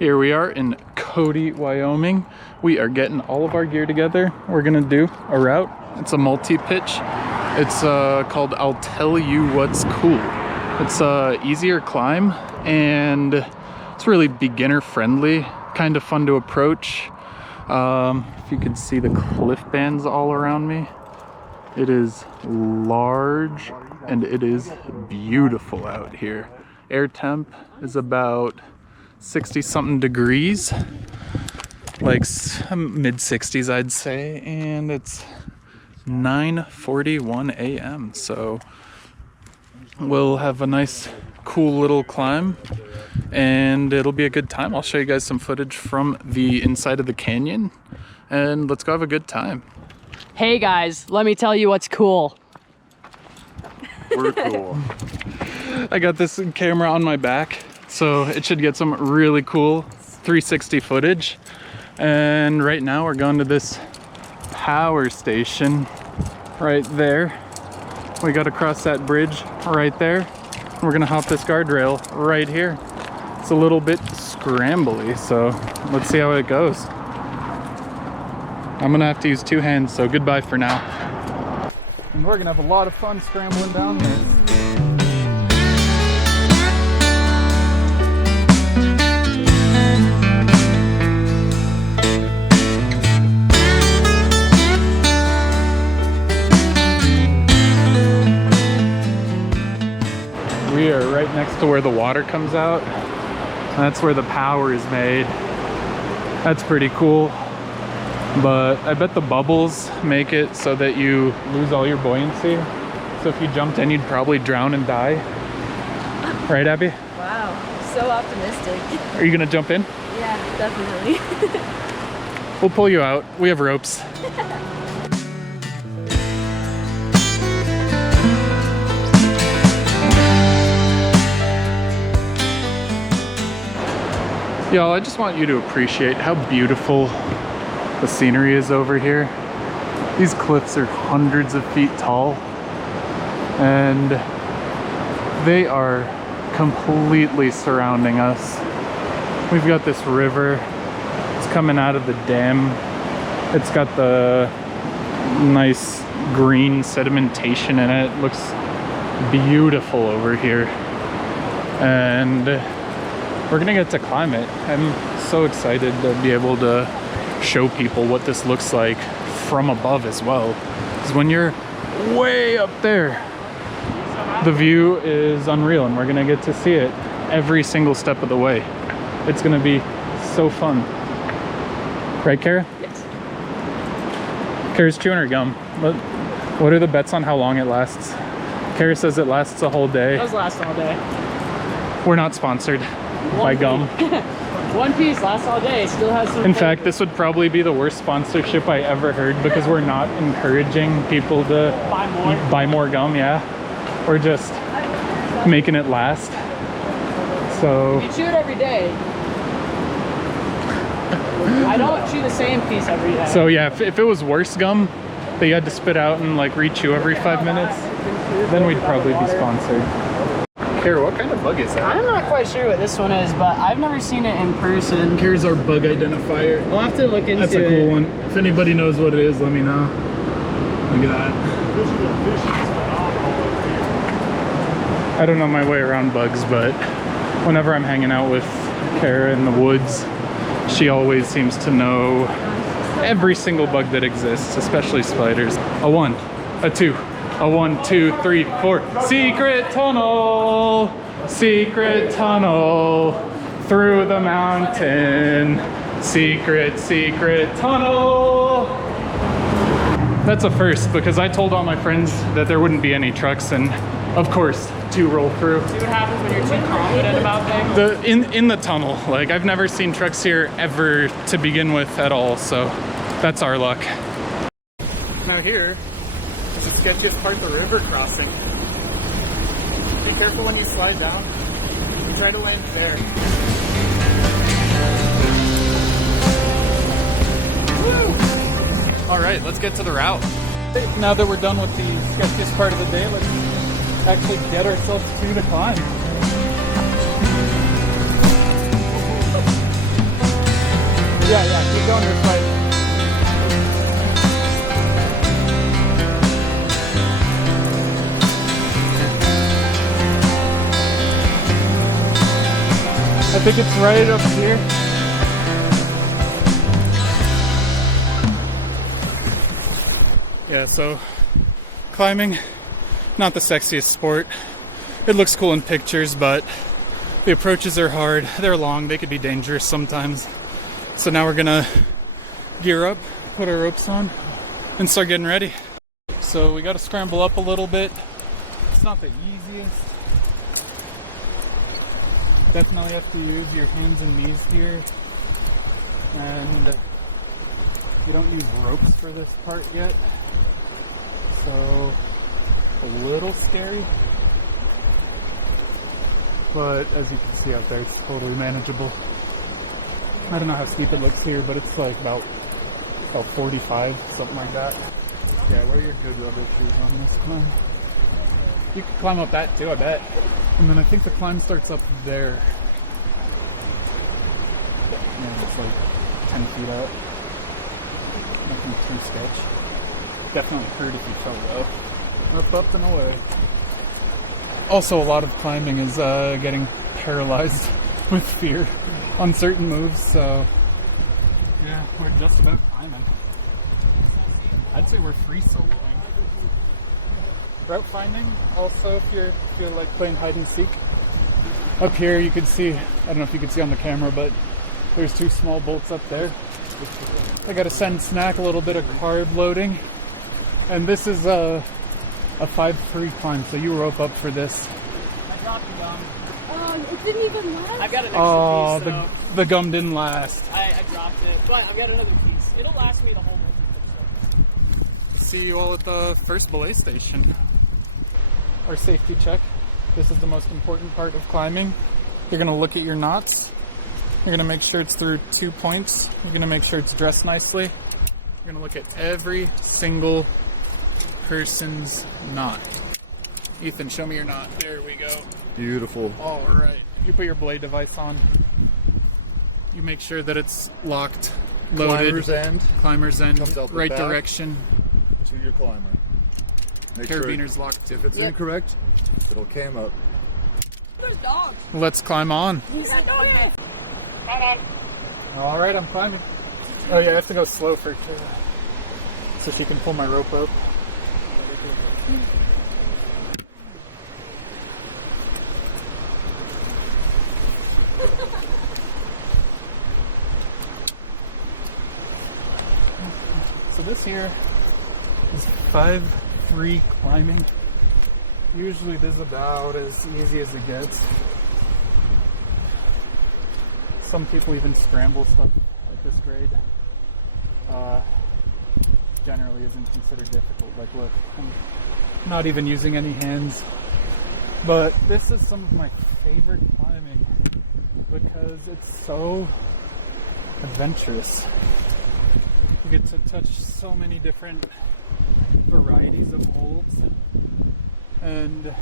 Here we are in Cody, Wyoming. We are getting all of our gear together. We're gonna do a route. It's a multi-pitch. It's called I'll Tell You What's Cool. It's a easier climb and it's really beginner friendly, kind of fun to approach. If you can see the cliff bands all around me, it is large and it is beautiful out here. Air temp is about 60 something degrees, like mid 60s I'd say, and it's 9:41 a.m. so we'll have a nice cool little climb and it'll be a good time. I'll show you guys some footage from the inside of the canyon and let's go have a good time. Hey guys, let me tell you what's cool. We're cool. I got this camera on my back, so it should get some really cool 360 footage. And right now we're going to this power station right there. We got to cross that bridge right there. We're gonna hop this guardrail right here. It's a little bit scrambly, so let's see how it goes. I'm gonna have to use two hands, so goodbye for now. And we're gonna have a lot of fun scrambling down this. We are right next to where the water comes out. That's where the power is made. That's pretty cool. But I bet the bubbles make it so that you lose all your buoyancy. So if you jumped in, you'd probably drown and die. Right, Abby? Wow, so optimistic. Are you gonna jump in? Yeah, definitely. We'll pull you out. We have ropes. Y'all, I just want you to appreciate how beautiful the scenery is over here. These cliffs are hundreds of feet tall and they are completely surrounding us. We've got this river. It's coming out of the dam. It's got the nice green sedimentation in it. It looks beautiful over here. And we're gonna get to climb it. I'm so excited to be able to show people what this looks like from above as well. Because when you're way up there, the view is unreal and we're gonna get to see it every single step of the way. It's gonna be so fun. Right, Kara? Yes. Kara's chewing her gum. What are the bets on how long it lasts? Kara says it lasts a whole day. It does last all day. We're not sponsored by gum. One piece lasts all day. Still has some. In fact, this would probably be the worst sponsorship I ever heard because we're not encouraging people to buy more gum, yeah. We're just making it last. So You chew it every day. I don't chew the same piece every day. So yeah, if it was worse gum that you had to spit out and like re-chew every 5 minutes, then we'd probably be sponsored. Kara, what kind of bug is that? I'm not quite sure what this one is, but I've never seen it in person. Here's our bug identifier. We'll have to look into it. That's a cool one. If anybody knows what it is, let me know. Look at that. I don't know my way around bugs, but whenever I'm hanging out with Kara in the woods, she always seems to know every single bug that exists, especially spiders. A 1, a 2. A 1, 2, 3, 4. Secret tunnel, secret tunnel through the mountain. Secret, secret tunnel. That's a first because I told all my friends that there wouldn't be any trucks, and of course, 2 roll through. See what happens when you're too confident about things? In the tunnel, like I've never seen trucks here ever to begin with at all, so that's our luck. Now here. The sketchiest part, the river crossing. Be careful when you slide down. You try to land there. Woo! All right, let's get to the route. Now that we're done with the sketchiest part of the day, let's actually get ourselves to the climb. Yeah, keep going this way. I think it's right up here. Yeah, so climbing, not the sexiest sport. It looks cool in pictures, but the approaches are hard. They're long, they could be dangerous sometimes. So now we're gonna gear up, put our ropes on, and start getting ready. So we gotta scramble up a little bit. It's not the easiest. Definitely have to use your hands and knees here. And you don't use ropes for this part yet. So, a little scary. But as you can see out there, it's totally manageable. I don't know how steep it looks here, but it's like about 45, something like that. Yeah, wear your good rubber shoes on this climb. You can climb up that too, I bet. And then I think the climb starts up there. Yeah, it's like 10 feet up. Nothing too sketch. Definitely hurt if you fell though. Up and away. Also, a lot of climbing is getting paralyzed with fear on certain moves, so yeah, we're just about climbing. I'd say we're free soloing. Route finding, also if you're like playing hide and seek. Up here you can see, I don't know if you can see on the camera, but there's 2 small bolts up there. I gotta send Snack a little bit of carb loading. And this is a 5-3 climb, so you rope up for this. I dropped the gum. It didn't even last. I've got an extra piece, so the gum didn't last. I dropped it, but I've got another piece. It'll last me the whole way. See you all at the first belay station. Our safety check. This is the most important part of climbing. You're gonna look at your knots. You're gonna make sure it's through 2 points. You're gonna make sure it's dressed nicely. You're gonna look at every single person's knot. Ethan, show me your knot. There we go. Beautiful. All right. You put your belay device on. You make sure that it's locked, loaded. Climber's end. Comes out the right back. direction. To your climber. Make Carabiner's locked too. If it's incorrect, it'll cam up. There's dogs. Let's climb on. All right, I'm climbing. Oh yeah, I have to go slow for so she can pull my rope up. So this here is 5-3 climbing. Usually this is about as easy as it gets. Some people even scramble stuff at this grade. Generally isn't considered difficult. Like look, I'm not even using any hands. But this is some of my favorite climbing because it's so adventurous. You get to touch so many different varieties of holds, and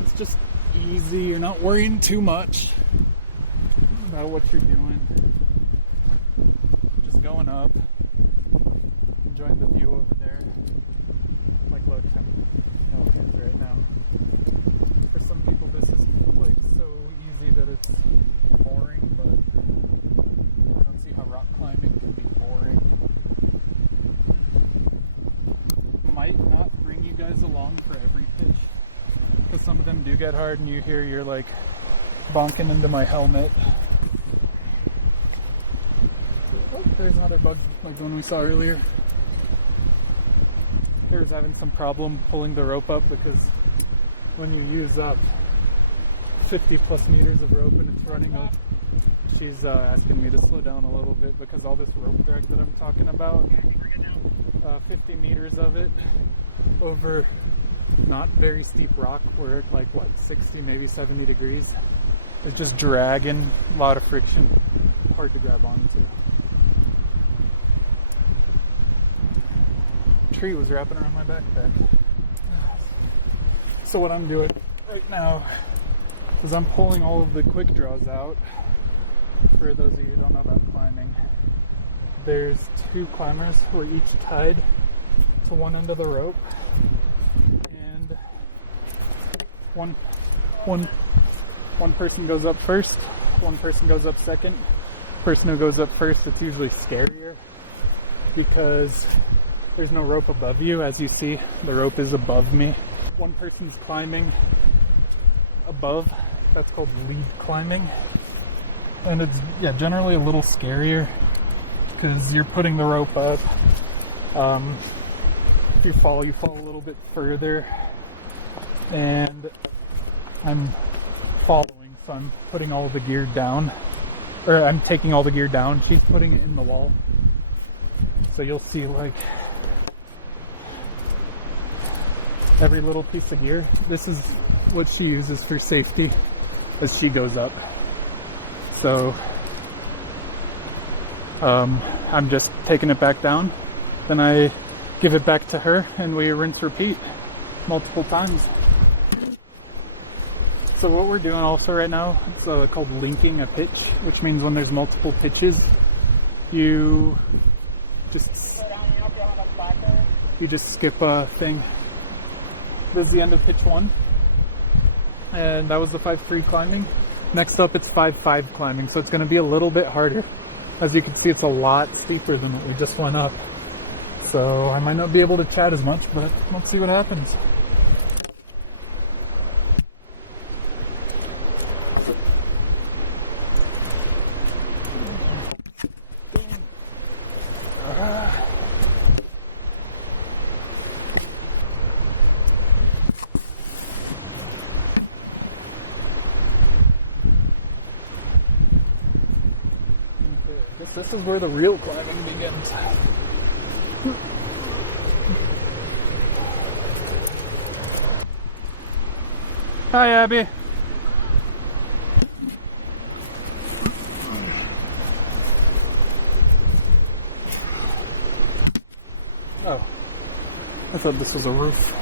it's just easy. You're not worrying too much about what you're doing. Just going up, enjoying the view over there. Like look, I'm no hands right now. For some people this is like so easy that it's boring, but I don't see how rock climbing can be boring. Might not bring you guys along for every pitch, because some of them do get hard and you hear you're like bonking into my helmet. Oh, there's another bug like the one we saw earlier. Here's having some problem pulling the rope up because when you use up 50 plus meters of rope and it's running up, she's asking me to slow down a little bit because all this rope drag that I'm talking about, 50 meters of it over not very steep rock where it's like what, 60 maybe 70 degrees. It's just dragging, a lot of friction, hard to grab onto. Tree was wrapping around my backpack. So what I'm doing right now is I'm pulling all of the quick draws out for those of you who don't know about climbing, there's 2 climbers who are each tied to one end of the rope, and one person goes up first, one person goes up second. Person who goes up first, it's usually scarier because there's no rope above you. As you see, the rope is above me. One person's climbing above. That's called lead climbing. And it's, yeah, generally a little scarier because you're putting the rope up. If you fall a little bit further. And I'm following, so I'm putting all the gear down. Or I'm taking all the gear down. She's putting it in the wall. So you'll see like every little piece of gear. This is what she uses for safety as she goes up. So I'm just taking it back down. Then I give it back to her and we rinse repeat multiple times. So what we're doing also right now, it's called linking a pitch, which means when there's multiple pitches, you just skip a thing. This is the end of pitch 1, and that was the 5-3 climbing. Next up, it's 5-5 climbing, so it's going to be a little bit harder. As you can see, it's a lot steeper than what we just went up. So I might not be able to chat as much, but let's see what happens. This is where the real climbing begins. Hi, Abby. Oh, I thought this was a roof.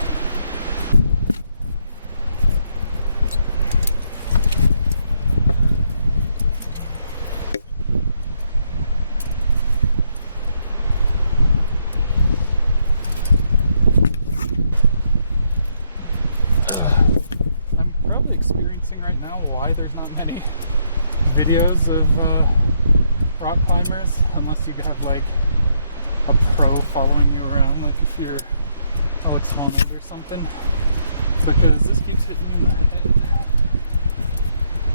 I'm probably experiencing right now why there's not many videos of rock climbers, unless you have like a pro following you around, like if you're Alex Honnold or something, because this keeps hitting me in the head.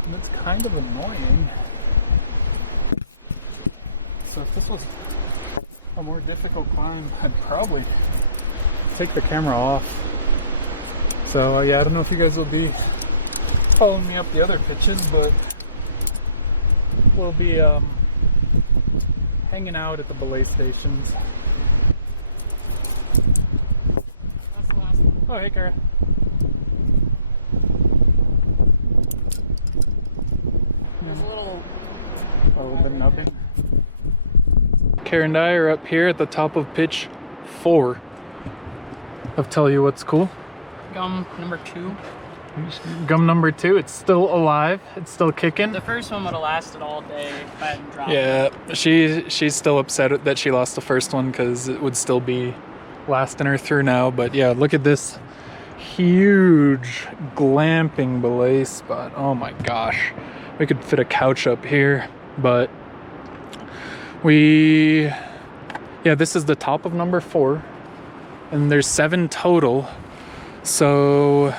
And it's kind of annoying. So if this was a more difficult climb, I'd probably take the camera off. So yeah, I don't know if you guys will be following me up the other pitches, but we'll be hanging out at the belay stations. That's the last one. Oh, hey, Kara. There's a little... Oh, the nubbing. Kara and I are up here at the top of pitch 4. I'll tell you what's cool. Gum number 2. Gum number 2, it's still alive, it's still kicking. The first one would have lasted all day if I hadn't dropped Yeah, it. she's still upset that she lost the first one because it would still be lasting her through now. But yeah, look at this huge glamping belay spot. Oh my gosh, we could fit a couch up here. But this is the top of number 4, and there's 7 total. So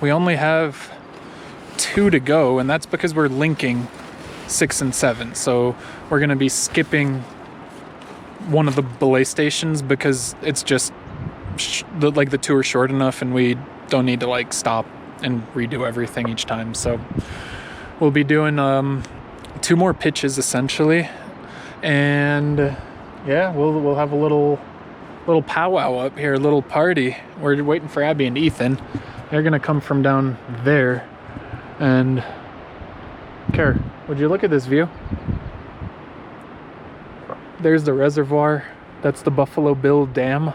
we only have 2 to go, and that's because we're linking 6 and 7. So we're going to be skipping one of the belay stations because it's just the 2 are short enough, and we don't need to like stop and redo everything each time. So we'll be doing 2 more pitches essentially, and yeah, we'll have a little powwow up here, a little party. We're waiting for Abby and Ethan. They're gonna come from down there. And Kara, would you look at this view? There's the reservoir. That's the Buffalo Bill Dam.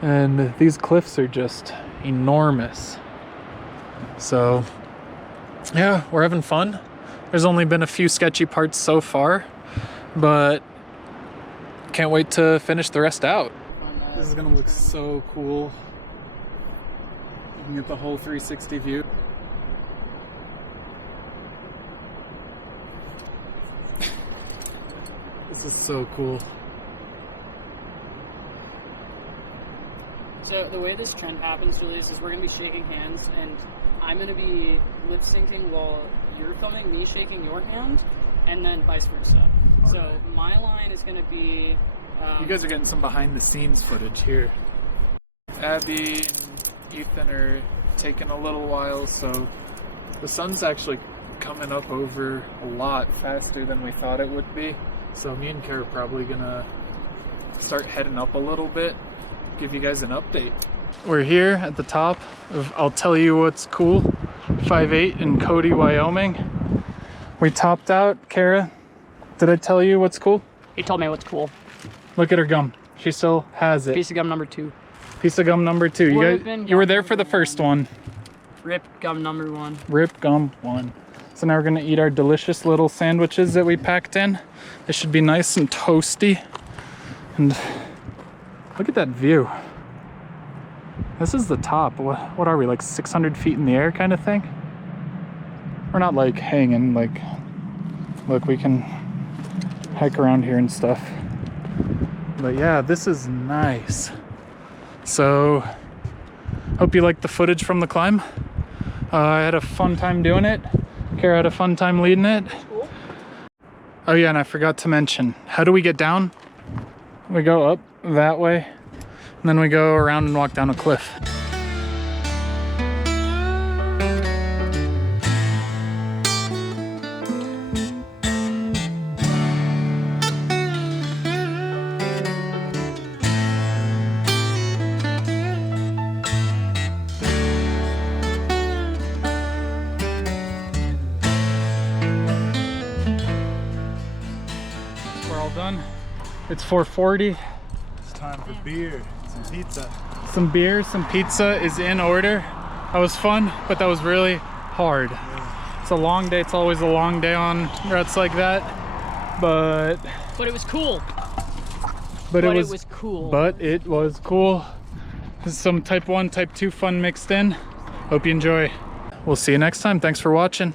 And these cliffs are just enormous. So yeah, we're having fun. There's only been a few sketchy parts so far, but can't wait to finish the rest out. This is gonna look so cool. You can get the whole 360 view. This is so cool. So the way this trend happens, Julius, is we're gonna be shaking hands, and I'm gonna be lip syncing while you're filming me shaking your hand, and then vice versa. So my line is gonna be. You guys are getting some behind the scenes footage here. Abby and Ethan are taking a little while, so the sun's actually coming up over a lot faster than we thought it would be. So me and Kara are probably gonna start heading up a little bit, give you guys an update. We're here at the top of I'll Tell You What's Cool, 5'8" in Cody, Wyoming. We topped out. Kara, did I tell you what's cool? He told me what's cool. Look at her gum. She still has it. Piece of gum number 2. Piece of gum number 2. You were there for the first one. Rip gum number 1. Rip gum 1. So now we're gonna eat our delicious little sandwiches that we packed in. They should be nice and toasty. And look at that view. This is the top. What are we, like 600 feet in the air kind of thing? We're not like hanging, like, look, we can hike around here and stuff. But yeah, this is nice. So, hope you liked the footage from the climb. I had a fun time doing it. Kara had a fun time leading it. Cool. Oh yeah, and I forgot to mention, how do we get down? We go up that way, and then we go around and walk down a cliff. Done. It's 4:40. It's time for beer, some pizza. Some beer, some pizza is in order. That was fun, but that was really hard. Yeah. It's a long day. It's always a long day on routes like that. But it was cool. But it was cool. But it was cool. This is some type 1, type 2 fun mixed in. Hope you enjoy. We'll see you next time. Thanks for watching.